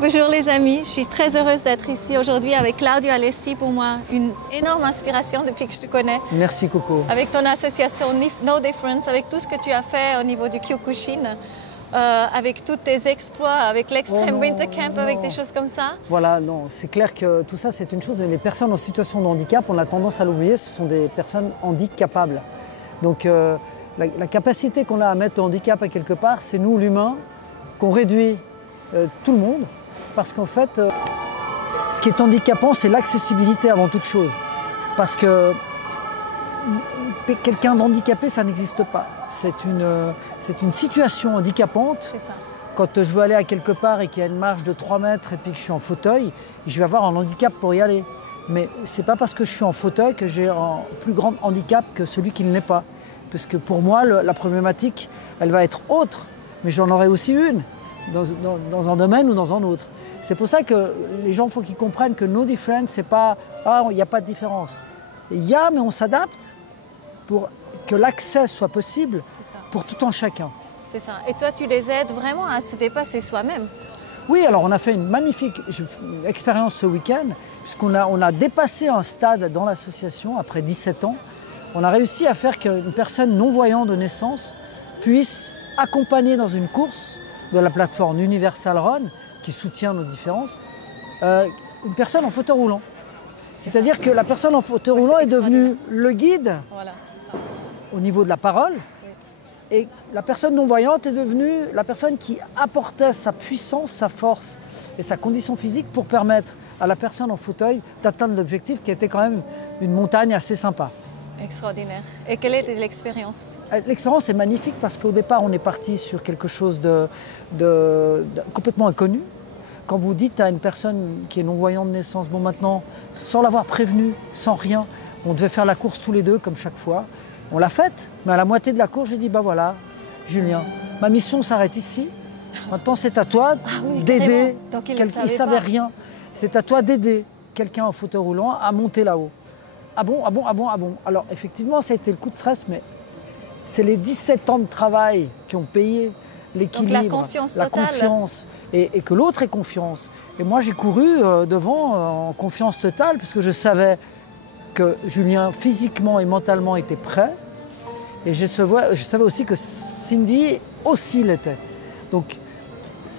Bonjour les amis, je suis très heureuse d'être ici aujourd'hui avec Claudio Alessi, pour moi une énorme inspiration depuis que je te connais. Merci Coco. Avec ton association No Difference, avec tout ce que tu as fait au niveau du Kyokushin, avec tous tes exploits, avec l'Extreme Winter Camp, avec des choses comme ça. Voilà, non, c'est clair que tout ça c'est une chose, mais les personnes en situation de handicap, on a tendance à l'oublier, ce sont des personnes handicapables. Donc la capacité qu'on a à mettre le handicap à quelque part, c'est nous l'humain, qu'on réduit tout le monde. Parce qu'en fait, ce qui est handicapant, c'est l'accessibilité avant toute chose. Parce que quelqu'un d'handicapé, ça n'existe pas. C'est une situation handicapante. C'est ça. Quand je veux aller à quelque part et qu'il y a une marche de 3 mètres et puis que je suis en fauteuil, je vais avoir un handicap pour y aller. Mais ce n'est pas parce que je suis en fauteuil que j'ai un plus grand handicap que celui qui ne l'est pas. Parce que pour moi, la problématique, elle va être autre. Mais j'en aurai aussi une, dans un domaine ou dans un autre. C'est pour ça que les gens, il faut qu'ils comprennent que No Difference, c'est pas « ah, il n'y a pas de différence ». Il y a, mais on s'adapte pour que l'accès soit possible pour tout un chacun. C'est ça. Et toi, tu les aides vraiment à se dépasser soi-même. Oui, alors on a fait une magnifique expérience ce week-end, puisqu'on a dépassé un stade dans l'association après 17 ans. On a réussi à faire qu'une personne non-voyante de naissance puisse accompagner dans une course de la plateforme Universal Run, qui soutient nos différences, une personne en fauteuil roulant. C'est-à-dire que la personne en fauteuil roulant est devenue le guide au niveau de la parole, et la personne non-voyante est devenue la personne qui apportait sa puissance, sa force et sa condition physique pour permettre à la personne en fauteuil d'atteindre l'objectif qui était quand même une montagne assez sympa. Extraordinaire. Et quelle est l'expérience? L'expérience est magnifique parce qu'au départ, on est parti sur quelque chose de complètement inconnu. Quand vous dites à une personne qui est non-voyante de naissance, bon maintenant, sans l'avoir prévenu, sans rien, on devait faire la course tous les deux comme chaque fois. On l'a faite, mais à la moitié de la course, j'ai dit, bah voilà, Julien, ma mission s'arrête ici. Maintenant, c'est à toi d'aider. Il ne savait rien. C'est à toi d'aider quelqu'un en fauteuil roulant à monter là-haut. Ah bon, ah bon, ah bon, ah bon. Alors effectivement, ça a été le coup de stress, mais c'est les 17 ans de travail qui ont payé l'équilibre, la confiance, et que l'autre ait confiance. Et moi, j'ai couru devant en confiance totale, puisque je savais que Julien, physiquement et mentalement, était prêt. Et je savais aussi que Cindy aussi l'était. Donc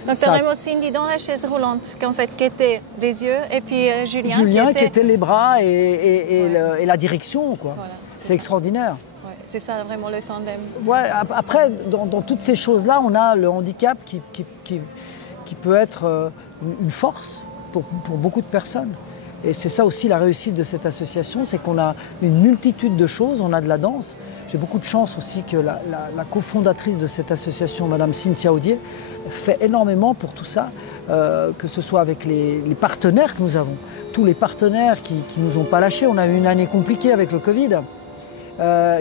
tu as vraiment Cindy dans la chaise roulante, qui était les yeux, et puis Julien qui était les bras et la direction, quoi. Voilà, c'est extraordinaire. Ouais, c'est ça vraiment le tandem. Ouais, après, dans toutes ces choses-là, on a le handicap qui peut être une force pour beaucoup de personnes. Et c'est ça aussi la réussite de cette association, c'est qu'on a une multitude de choses, on a de la danse. J'ai beaucoup de chance aussi que la cofondatrice de cette association, Madame Cynthia Audier, fait énormément pour tout ça, que ce soit avec les partenaires que nous avons. Tous les partenaires qui ne nous ont pas lâchés, on a eu une année compliquée avec le Covid.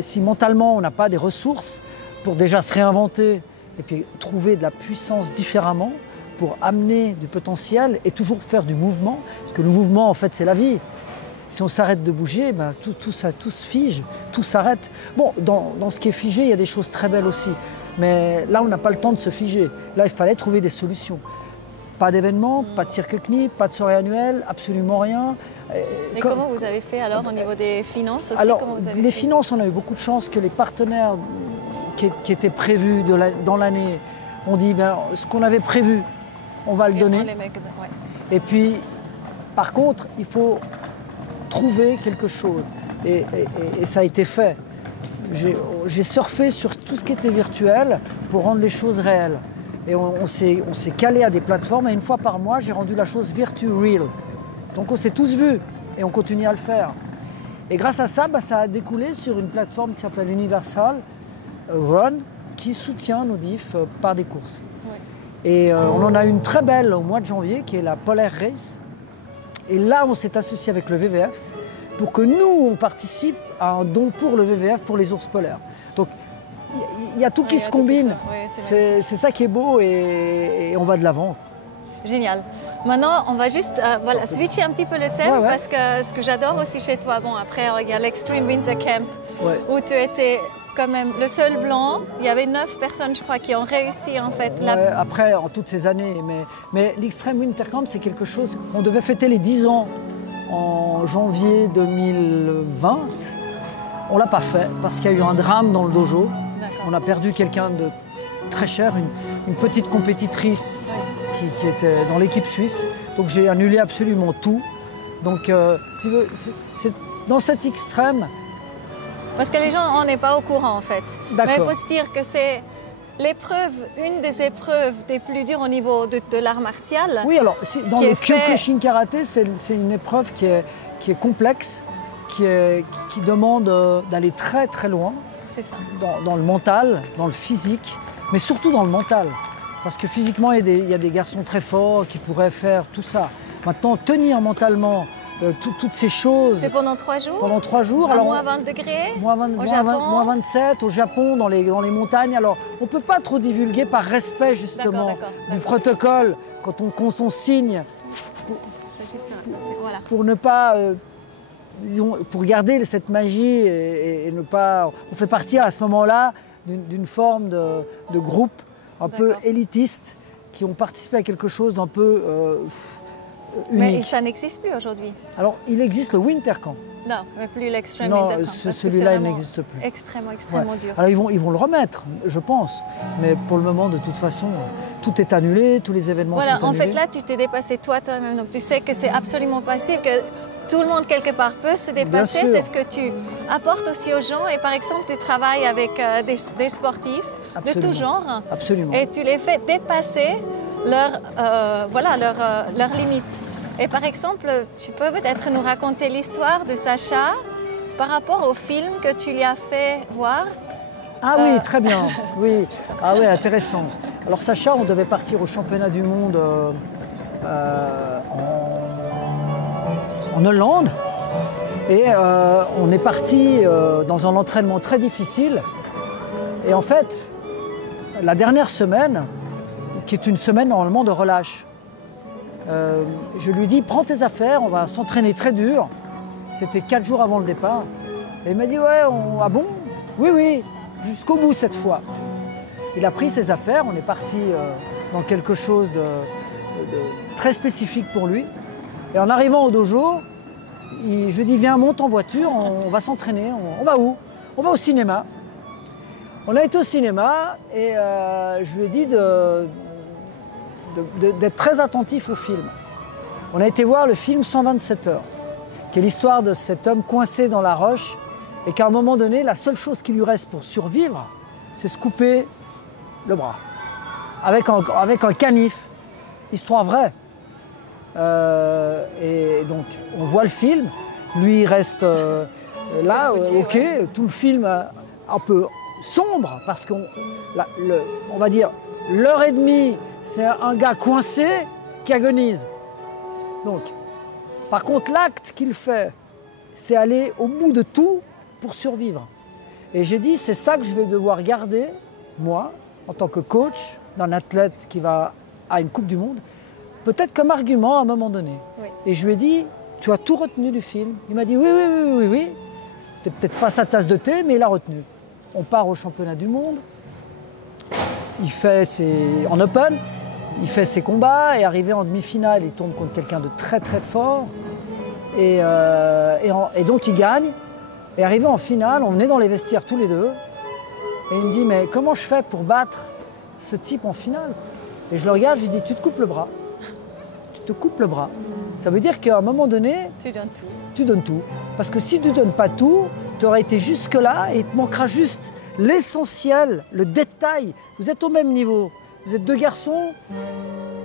Si mentalement on n'a pas des ressources pour déjà se réinventer et puis trouver de la puissance différemment, pour amener du potentiel et toujours faire du mouvement, parce que le mouvement, en fait, c'est la vie. Si on s'arrête de bouger, ben, tout se fige, tout s'arrête. Bon, dans ce qui est figé, il y a des choses très belles aussi, mais là, on n'a pas le temps de se figer. Là, il fallait trouver des solutions. Pas d'événements, pas de cirque-kni, pas de soirée annuelle, absolument rien. Mais comment vous avez fait alors au niveau des finances aussi? Alors, les finances, on a eu beaucoup de chance que les partenaires qui étaient prévus dans l'année ont dit, ben, ce qu'on avait prévu, on va le donner. Et puis, par contre, il faut trouver quelque chose. Et ça a été fait. J'ai surfé sur tout ce qui était virtuel pour rendre les choses réelles. Et on s'est calé à des plateformes et une fois par mois, j'ai rendu la chose virtuelle. Donc on s'est tous vus et on continue à le faire. Et grâce à ça, ça a découlé sur une plateforme qui s'appelle Universal Run qui soutient nos diffs par des courses. Et on en a une très belle au mois de janvier, qui est la Polar Race. Et là, on s'est associé avec le WWF pour que nous, on participe à un don pour le WWF, pour les ours polaires. Donc, il y a tout qui se combine. C'est ça qui est beau et on va de l'avant. Génial. Maintenant, on va juste switcher un petit peu le thème, parce que ce que j'adore aussi chez toi, bon, après, il y a l'Extreme Winter Camp, où tu étais quand même le seul blanc. Il y avait 9 personnes, je crois, qui ont réussi en fait. Après, en toutes ces années. Mais l'Extreme Winter Camp, c'est quelque chose... On devait fêter les 10 ans en janvier 2020. On ne l'a pas fait parce qu'il y a eu un drame dans le dojo. On a perdu quelqu'un de très cher, une petite compétitrice qui était dans l'équipe suisse. Donc j'ai annulé absolument tout. Donc c'est dans cet extrême... Parce que les gens, on n'est pas au courant en fait. Mais il faut se dire que c'est l'épreuve, une des épreuves des plus dures au niveau de l'art martial. Oui, alors dans le Kyokushin Karaté, c'est une épreuve qui est complexe, qui demande d'aller très très loin. C'est ça. Dans le mental, dans le physique, mais surtout dans le mental. Parce que physiquement, il y a des garçons très forts qui pourraient faire tout ça. Maintenant, tenir mentalement toutes ces choses... C'est pendant 3 jours? Pendant 3 jours. À moins 20 degrés au Japon. Moins 27 au Japon, dans les montagnes. Alors, on ne peut pas trop divulguer par respect, justement, du protocole, quand on signe, pour ne pas... disons, pour garder cette magie et ne pas... On fait partie à ce moment-là d'une forme de groupe un peu élitiste qui ont participé à quelque chose d'un peu unique. Mais ça n'existe plus aujourd'hui. Alors, il existe le Winter Camp. Non, mais plus l'Extreme Winter Camp. Non, celui-là, il n'existe plus. Extrêmement dur. Alors, ils vont le remettre, je pense. Mais pour le moment, de toute façon, tout est annulé, tous les événements sont annulés. En fait, là, tu t'es dépassé toi-même. Donc, tu sais que c'est absolument possible, que tout le monde, quelque part, peut se dépasser. C'est ce que tu apportes aussi aux gens. Et par exemple, tu travailles avec des sportifs de tout genre. Absolument. Et tu les fais dépasser leurs limites. Et par exemple, tu peux peut-être nous raconter l'histoire de Sacha par rapport au film que tu lui as fait voir. Ah oui, très bien. Oui. Ah oui, intéressant. Alors Sacha, on devait partir au championnat du monde en Hollande. Et on est parti dans un entraînement très difficile. Et en fait, la dernière semaine, qui est une semaine normalement de relâche, je lui dis, prends tes affaires, on va s'entraîner très dur. C'était 4 jours avant le départ. Et il m'a dit, ouais, ah bon? Oui, oui, jusqu'au bout cette fois. Il a pris ses affaires, on est parti dans quelque chose de très spécifique pour lui. Et en arrivant au dojo, je lui dis, viens, monte en voiture, on va s'entraîner. On va où? On va au cinéma. On a été au cinéma et je lui ai dit d'être très attentif au film. On a été voir le film 127 heures, qui est l'histoire de cet homme coincé dans la roche et qu'à un moment donné, la seule chose qui lui reste pour survivre, c'est se couper le bras. Avec un canif, histoire vraie. Et donc, on voit le film, lui il reste là, ok, tout le film un peu sombre, parce qu'on va dire, l'heure et demie, c'est un gars coincé qui agonise. Donc, par contre, l'acte qu'il fait, c'est aller au bout de tout pour survivre. Et j'ai dit, c'est ça que je vais devoir garder, moi, en tant que coach d'un athlète qui va à une Coupe du Monde, peut-être comme argument à un moment donné. Oui. Et je lui ai dit, tu as tout retenu du film? Il m'a dit, oui, oui, oui, oui, oui. C'était peut-être pas sa tasse de thé, mais il a retenu. On part au championnat du monde. Il fait en open, il fait ses combats et arrivé en demi-finale, il tombe contre quelqu'un de très très fort. Et donc il gagne. Et arrivé en finale, on est dans les vestiaires tous les deux. Et il me dit, mais comment je fais pour battre ce type en finale? Et je le regarde, je lui dis, tu te coupes le bras. Tu te coupes le bras. Ça veut dire qu'à un moment donné, tu donnes tout. Tu donnes tout. Parce que si tu ne donnes pas tout, tu aurais été jusque-là et il te manquera juste l'essentiel, le détail. Vous êtes au même niveau. Vous êtes deux garçons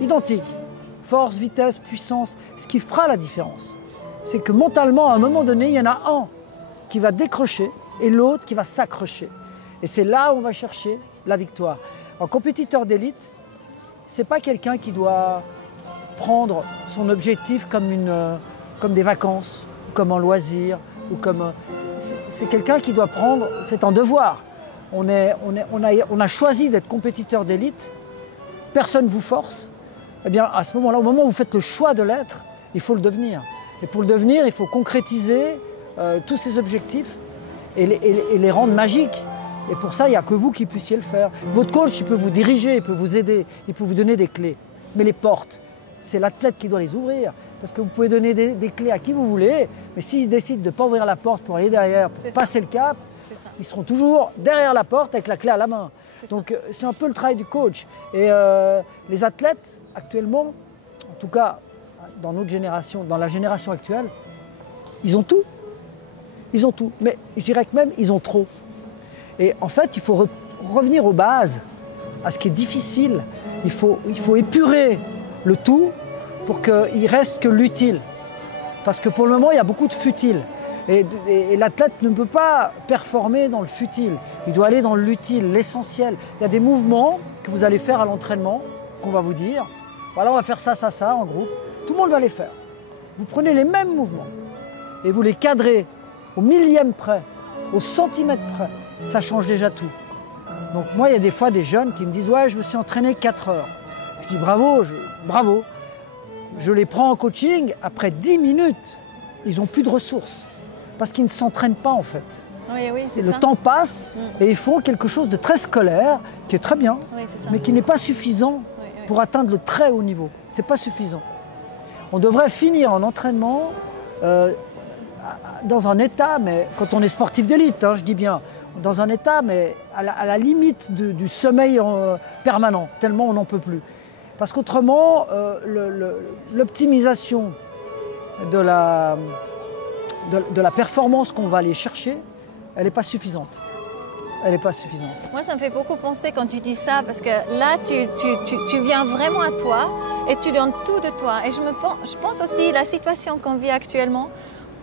identiques. Force, vitesse, puissance. Ce qui fera la différence, c'est que mentalement, à un moment donné, il y en a un qui va décrocher et l'autre qui va s'accrocher. Et c'est là où on va chercher la victoire. En compétiteur d'élite, ce n'est pas quelqu'un qui doit prendre son objectif comme des vacances, comme un loisir, ou comme... C'est quelqu'un qui doit prendre... C'est un devoir. On a choisi d'être compétiteur d'élite, personne ne vous force. Eh bien, à ce moment-là, au moment où vous faites le choix de l'être, il faut le devenir. Et pour le devenir, il faut concrétiser tous ces objectifs et les rendre magiques. Et pour ça, il n'y a que vous qui puissiez le faire. Votre coach, il peut vous diriger, il peut vous aider, il peut vous donner des clés. Mais les portes, c'est l'athlète qui doit les ouvrir. Parce que vous pouvez donner des clés à qui vous voulez, mais s'ils décident de ne pas ouvrir la porte pour aller derrière, pour passer le cap, ils seront toujours derrière la porte avec la clé à la main. Donc c'est un peu le travail du coach. Et les athlètes, actuellement, en tout cas dans notre génération, dans la génération actuelle, ils ont tout. Ils ont tout. Mais je dirais que même, ils ont trop. Et en fait, il faut revenir aux bases, à ce qui est difficile. Il faut épurer le tout pour qu'il ne reste que l'utile. Parce que pour le moment, il y a beaucoup de futile. Et l'athlète ne peut pas performer dans le futile. Il doit aller dans l'utile, l'essentiel. Il y a des mouvements que vous allez faire à l'entraînement, qu'on va vous dire. Voilà, on va faire ça, ça, ça en groupe. Tout le monde va les faire. Vous prenez les mêmes mouvements et vous les cadrez au millième près, au centimètre près. Ça change déjà tout. Donc moi, il y a des fois des jeunes qui me disent « Ouais, je me suis entraîné 4 heures ». Je dis « Bravo, bravo ». Je les prends en coaching, après 10 minutes, ils n'ont plus de ressources. Parce qu'ils ne s'entraînent pas en fait. Oui, c'est le ça. temps passe et ils font quelque chose de très scolaire, qui est très bien, mais qui n'est pas suffisant pour atteindre le très haut niveau. Ce n'est pas suffisant. On devrait finir en entraînement dans un état, mais quand on est sportif d'élite, je dis bien, dans un état, mais à la limite du sommeil permanent, tellement on n'en peut plus. Parce qu'autrement, l'optimisation de la performance qu'on va aller chercher, elle n'est pas suffisante. Elle n'est pas suffisante. Moi, ça me fait beaucoup penser quand tu dis ça, parce que là, tu viens vraiment à toi et tu donnes tout de toi. Et je pense aussi la situation qu'on vit actuellement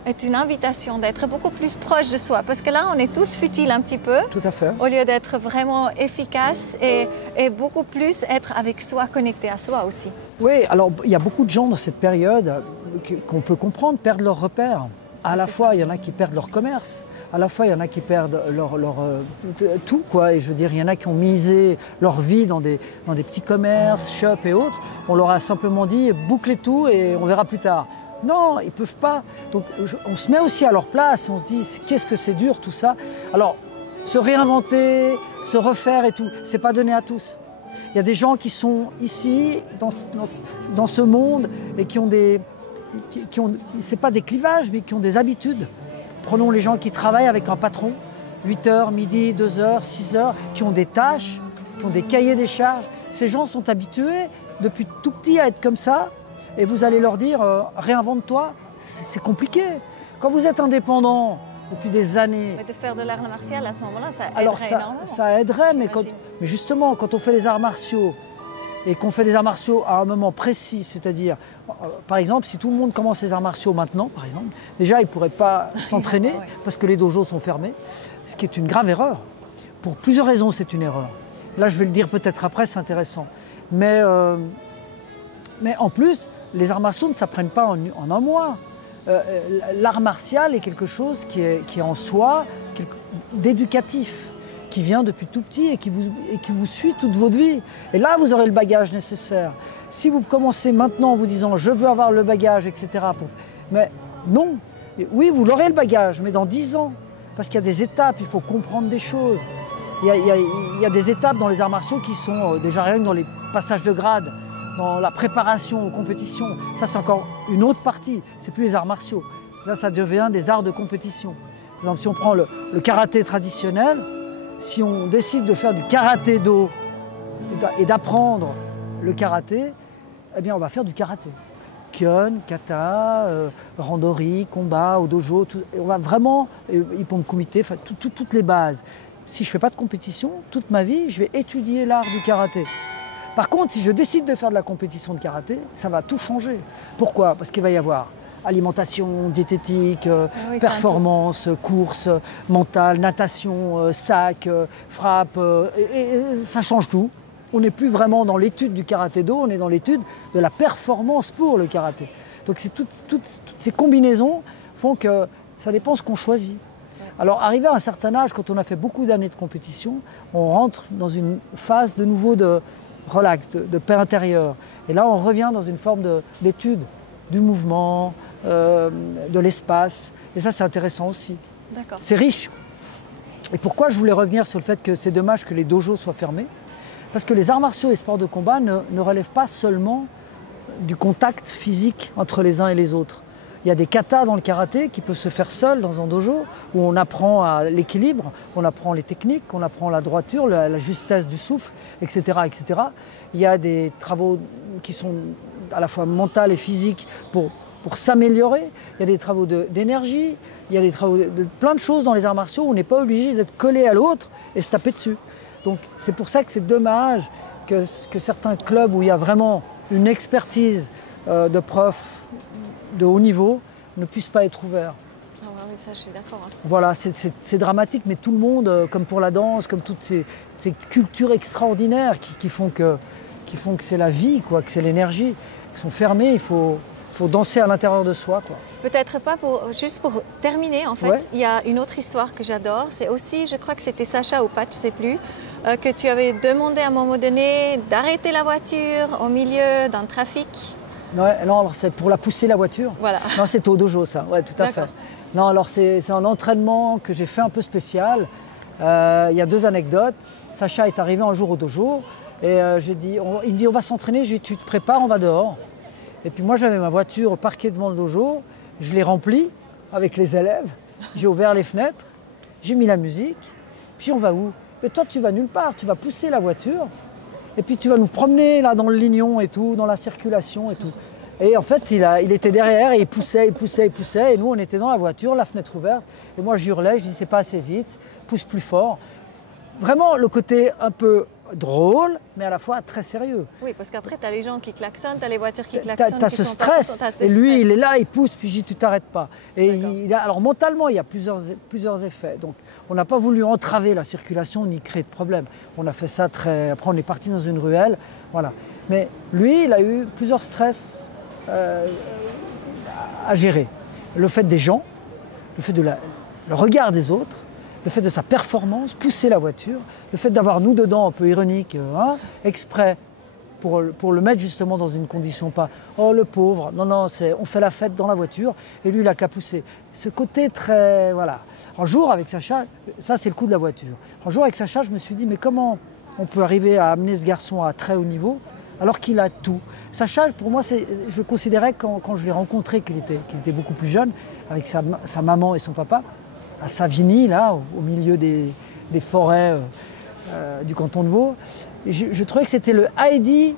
est une invitation d'être beaucoup plus proche de soi. Parce que là, on est tous futiles un petit peu. Tout à fait. Au lieu d'être vraiment efficace et beaucoup plus être avec soi, connecté à soi aussi. Oui, alors il y a beaucoup de gens dans cette période qu'on peut comprendre perdent leurs repères. À la fois, il y en a qui perdent leur commerce. À la fois, il y en a qui perdent tout, quoi. Et je veux dire, il y en a qui ont misé leur vie dans des petits commerces, shops et autres. On leur a simplement dit « bouclez tout et on verra plus tard ». Non, ils ne peuvent pas. Donc, on se met aussi à leur place et on se dit « qu'est-ce que c'est dur tout ça ?» Alors, se réinventer, se refaire et tout, ce n'est pas donné à tous. Il y a des gens qui sont ici, dans ce monde, et qui ont c'est pas des clivages, mais qui ont des habitudes. Prenons les gens qui travaillent avec un patron, 8h, midi, 2h, 6h, qui ont des tâches, qui ont des cahiers des charges. Ces gens sont habitués depuis tout petit à être comme ça, et vous allez leur dire réinvente-toi, c'est compliqué. Quand vous êtes indépendant depuis des années... Mais de faire de l'art martial à ce moment-là, ça aiderait alors énormément. Ça aiderait, mais justement, quand on fait les arts martiaux, et qu'on fait des arts martiaux à un moment précis, c'est-à-dire, par exemple, si tout le monde commence les arts martiaux maintenant, par exemple, déjà, ils ne pourraient pas s'entraîner parce que les dojos sont fermés, ce qui est une grave erreur. Pour plusieurs raisons, c'est une erreur. Là, je vais le dire peut-être après, c'est intéressant. Mais en plus, les arts martiaux ne s'apprennent pas en un mois. L'art martial est quelque chose qui est en soi d'éducatif, qui vient depuis tout petit et qui vous suit toute votre vie. Et là, vous aurez le bagage nécessaire. Si vous commencez maintenant en vous disant « je veux avoir le bagage », etc. Mais non, oui, vous l'aurez le bagage, mais dans 10 ans. Parce qu'il y a des étapes, il faut comprendre des choses. Il y a des étapes dans les arts martiaux qui sont déjà rien que dans les passages de grade, dans la préparation aux compétitions. Ça, c'est encore une autre partie. C'est plus les arts martiaux. Là, ça devient des arts de compétition. Par exemple, si on prend le karaté traditionnel, si on décide de faire du karaté-do et d'apprendre le karaté, eh bien on va faire du karaté. Kyun, kata, randori, combat, au dojo, et on va vraiment, ippon kumite, enfin toutes les bases. Si je ne fais pas de compétition, toute ma vie, je vais étudier l'art du karaté. Par contre, si je décide de faire de la compétition de karaté, ça va tout changer. Pourquoi? Parce qu'il va y avoir alimentation, diététique, performance, course, mentale, natation, sac, frappe, et ça change tout. On n'est plus vraiment dans l'étude du karaté-do, on est dans l'étude de la performance pour le karaté. Donc toutes ces combinaisons font que ça dépend ce qu'on choisit. Alors arrivé à un certain âge, quand on a fait beaucoup d'années de compétition, on rentre dans une phase de nouveau de relax, de paix intérieure. Et là on revient dans une forme d'étude du mouvement, de l'espace. Et ça, c'est intéressant aussi. C'est riche. Et pourquoi je voulais revenir sur le fait que c'est dommage que les dojos soient fermés? Parce que les arts martiaux et sports de combat ne relèvent pas seulement du contact physique entre les uns et les autres. Il y a des katas dans le karaté qui peuvent se faire seuls dans un dojo, où on apprend à l'équilibre, on apprend les techniques, on apprend la droiture, la justesse du souffle, etc., etc. Il y a des travaux qui sont à la fois mentaux et physiques pour s'améliorer. Il y a des travaux d'énergie, il y a des travaux de plein de choses dans les arts martiaux où on n'est pas obligé d'être collé à l'autre et se taper dessus. Donc c'est pour ça que c'est dommage que certains clubs où il y a vraiment une expertise de profs de haut niveau ne puissent pas être ouverts. Ah ouais, oui, ça je suis d'accord. Hein. Voilà, c'est dramatique, mais tout le monde, comme pour la danse, comme toutes ces cultures extraordinaires qui font que c'est la vie, quoi, que c'est l'énergie, sont fermées, il faut danser à l'intérieur de soi, quoi. Peut-être pas juste pour terminer, en fait, ouais. Il y a une autre histoire que j'adore. C'est aussi, je crois que c'était Sacha ou Pat, je ne sais plus, que tu avais demandé à un moment donné d'arrêter la voiture au milieu d'un trafic. Ouais, non, alors c'est pour la pousser la voiture. Voilà. Non, c'est au dojo, ça, ouais, tout à fait. Non, alors c'est un entraînement que j'ai fait un peu spécial. Il y a 2 anecdotes. Sacha est arrivé un jour au dojo et il me dit on va s'entraîner, tu te prépares, on va dehors. Et puis moi j'avais ma voiture parquée devant le dojo, je l'ai remplie avec les élèves, j'ai ouvert les fenêtres, j'ai mis la musique, puis on va où? Mais toi tu vas nulle part, tu vas pousser la voiture et puis tu vas nous promener là dans le lignon et tout, dans la circulation et tout. Et en fait il était derrière et il poussait et nous on était dans la voiture, la fenêtre ouverte et moi j'hurlais, je dis c'est pas assez vite, pousse plus fort. Vraiment le côté un peu drôle, mais à la fois très sérieux. Oui, parce qu'après, tu as les gens qui klaxonnent, tu as les voitures qui klaxonnent. Tu as ce stress, et lui, il est là, il pousse, puis je dis, tu t'arrêtes pas. Et alors, mentalement, il y a plusieurs effets. Donc, on n'a pas voulu entraver la circulation ni créer de problème. On a fait ça très... Après, on est parti dans une ruelle, voilà. Mais lui, il a eu plusieurs stress à gérer. Le fait des gens, le fait de le regard des autres, le fait de sa performance, pousser la voiture, le fait d'avoir nous dedans un peu ironique, exprès, pour le mettre justement dans une condition pas « oh le pauvre », non, on fait la fête dans la voiture et lui il a qu'à pousser. Ce côté très... voilà. Un jour avec Sacha, ça c'est le coup de la voiture, un jour avec Sacha je me suis dit mais comment on peut arriver à amener ce garçon à très haut niveau alors qu'il a tout. Sacha pour moi, je considérais quand je l'ai rencontré qu'il était beaucoup plus jeune, avec sa maman et son papa, à Savigny, là, au milieu des forêts du canton de Vaud. Je trouvais que c'était le Heidi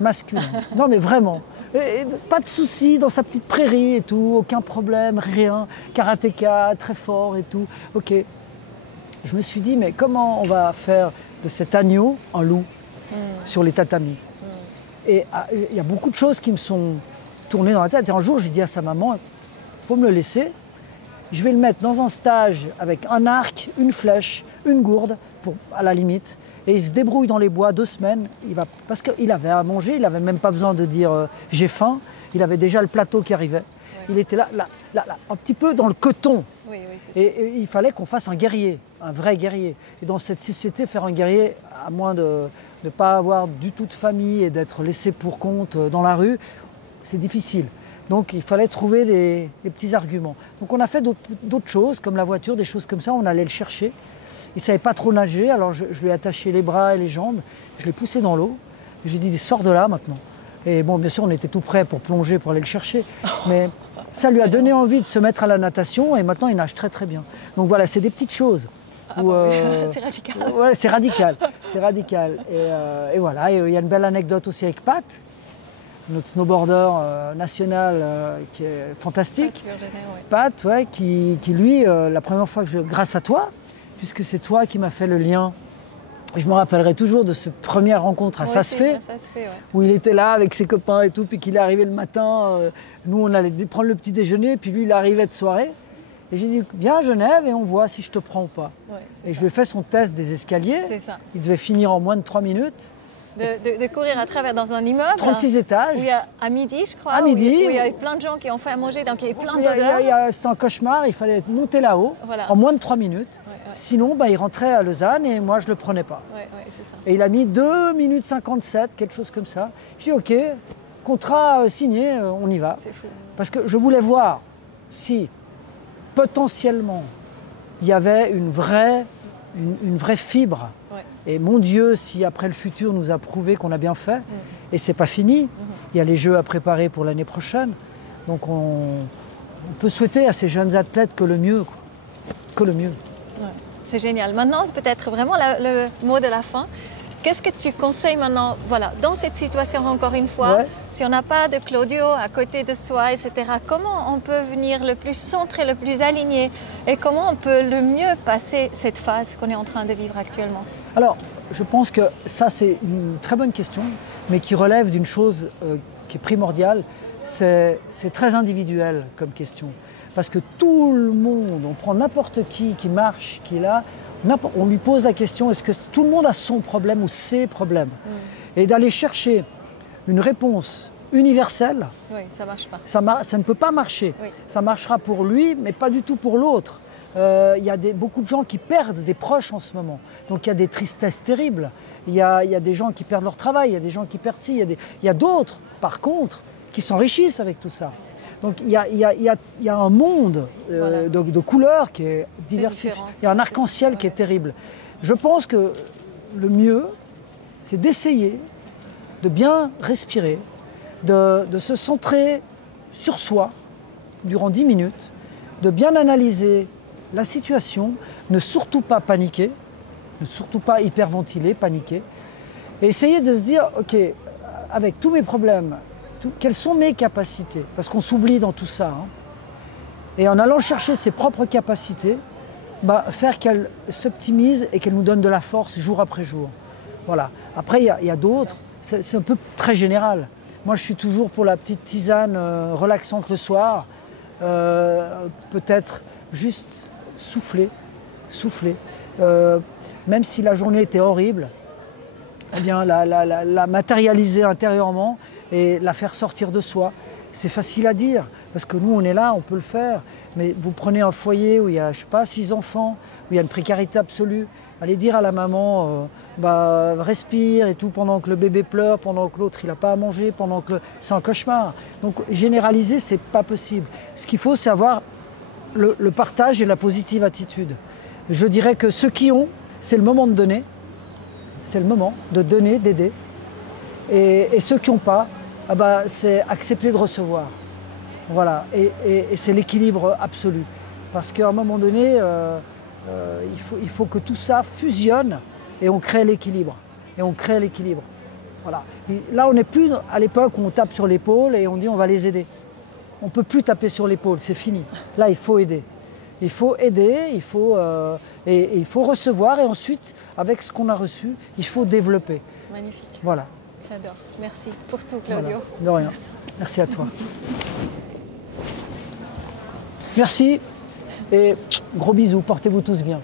masculin. Non, mais vraiment. Et pas de soucis dans sa petite prairie et tout, aucun problème, rien. Karatéka, très fort et tout. Ok. Je me suis dit, mais comment on va faire de cet agneau un loup sur les tatamis? Et il y a beaucoup de choses qui me sont tournées dans la tête. Et un jour, j'ai dit à sa maman, il faut me le laisser. Je vais le mettre dans un stage avec un arc, une flèche, une gourde, à la limite. Et il se débrouille dans les bois 2 semaines. Parce qu'il avait à manger, il n'avait même pas besoin de dire j'ai faim. Il avait déjà le plateau qui arrivait. Oui. Il était là, un petit peu dans le coton. Oui, et il fallait qu'on fasse un guerrier, un vrai guerrier. Et dans cette société, faire un guerrier, à moins de ne pas avoir du tout de famille et d'être laissé pour compte dans la rue, c'est difficile. Donc il fallait trouver des petits arguments. Donc on a fait d'autres choses, comme la voiture, des choses comme ça, on allait le chercher. Il ne savait pas trop nager, alors je lui ai attaché les bras et les jambes, je l'ai poussé dans l'eau, et j'ai dit sors de là maintenant. Et bon, bien sûr, on était tout prêt pour plonger, pour aller le chercher, mais ça lui a donné envie de se mettre à la natation, et maintenant il nage très très bien. Donc voilà, c'est des petites choses. C'est radical. Ouais, c'est radical. Et voilà, et il y a une belle anecdote aussi avec Pat, notre snowboarder national qui est fantastique. Pat, ouais, qui lui, la première fois que grâce à toi, puisque c'est toi qui m'as fait le lien, je me rappellerai toujours de cette première rencontre à Saas-Fee, où il était là avec ses copains et tout, puis qu'il est arrivé le matin, nous on allait prendre le petit déjeuner, puis lui il arrivait de soirée, et j'ai dit viens à Genève et on voit si je te prends ou pas. Ouais, et je lui ai fait son test des escaliers, il devait finir en moins de 3 minutes. De courir à travers dans un immeuble 36 étages. Où il y a, à midi, je crois. À midi. Où il y a eu plein de gens qui ont fait à manger, donc il y a eu plein d'odeurs. C'était un cauchemar, il fallait monter là-haut en moins de 3 minutes. Ouais. Sinon, il rentrait à Lausanne et moi, je ne le prenais pas. Ouais, c'est ça. Et il a mis 2 minutes 57, quelque chose comme ça. J'ai dit, OK, contrat signé, on y va. C'est fou. Parce que je voulais voir si, potentiellement, il y avait une vraie une vraie fibre. Ouais. Et mon Dieu, si après le futur nous a prouvé qu'on a bien fait, et c'est pas fini, il y a les Jeux à préparer pour l'année prochaine, donc on peut souhaiter à ces jeunes athlètes que le mieux, quoi. Que le mieux. Ouais. C'est génial. Maintenant, c'est peut-être vraiment le mot de la fin. Qu'est-ce que tu conseilles maintenant, voilà, dans cette situation encore une fois, si on n'a pas de Claudio à côté de soi, etc., comment on peut venir le plus centré, le plus aligné et comment on peut le mieux passer cette phase qu'on est en train de vivre actuellement? Alors, je pense que ça, c'est une très bonne question, mais qui relève d'une chose qui est primordiale, c'est très individuel comme question. Parce que tout le monde, on prend n'importe qui marche, qui est là, on lui pose la question, est-ce que tout le monde a son problème ou ses problèmes? Et d'aller chercher une réponse universelle, oui, ça marche pas. Ça ne peut pas marcher. Oui. Ça marchera pour lui, mais pas du tout pour l'autre. Il y a beaucoup de gens qui perdent des proches en ce moment. Donc il y a des tristesses terribles. Il y a des gens qui perdent leur travail, il y a des gens qui perdent ci, il y a d'autres, par contre, qui s'enrichissent avec tout ça. Donc il y a un monde voilà. de couleurs qui est diversifié. Il y a un arc-en-ciel qui est terrible. Je pense que le mieux, c'est d'essayer de bien respirer, de se centrer sur soi durant 10 minutes, de bien analyser la situation, ne surtout pas paniquer, ne surtout pas hyperventiler, paniquer, et essayer de se dire, ok, avec tous mes problèmes, quelles sont mes capacités? Parce qu'on s'oublie dans tout ça. Hein. Et en allant chercher ses propres capacités, faire qu'elles s'optimisent et qu'elles nous donnent de la force jour après jour. Voilà. Après, il y a d'autres, c'est un peu très général. Moi, je suis toujours pour la petite tisane relaxante le soir. Peut-être juste souffler. Même si la journée était horrible, eh bien, la matérialiser intérieurement et la faire sortir de soi. C'est facile à dire, parce que nous, on est là, on peut le faire. Mais vous prenez un foyer où il y a, je sais pas, 6 enfants, où il y a une précarité absolue. Allez dire à la maman, respire et tout, pendant que le bébé pleure, pendant que l'autre, il n'a pas à manger, pendant que c'est un cauchemar. Donc, généraliser, c'est pas possible. Ce qu'il faut, c'est avoir le partage et la positive attitude. Je dirais que ceux qui ont, c'est le moment de donner. C'est le moment de donner, d'aider. Et ceux qui n'ont pas, c'est accepter de recevoir. Voilà, et c'est l'équilibre absolu. Parce qu'à un moment donné, il faut que tout ça fusionne et on crée l'équilibre. Voilà. Et là, on n'est plus à l'époque où on tape sur l'épaule et on dit on va les aider. On ne peut plus taper sur l'épaule, c'est fini. Là, il faut aider. Il faut aider, il faut recevoir et ensuite, avec ce qu'on a reçu, il faut développer. Magnifique. Voilà. J'adore. Merci pour tout, Claudio. Voilà. De rien. Merci à toi. Merci et gros bisous. Portez-vous tous bien.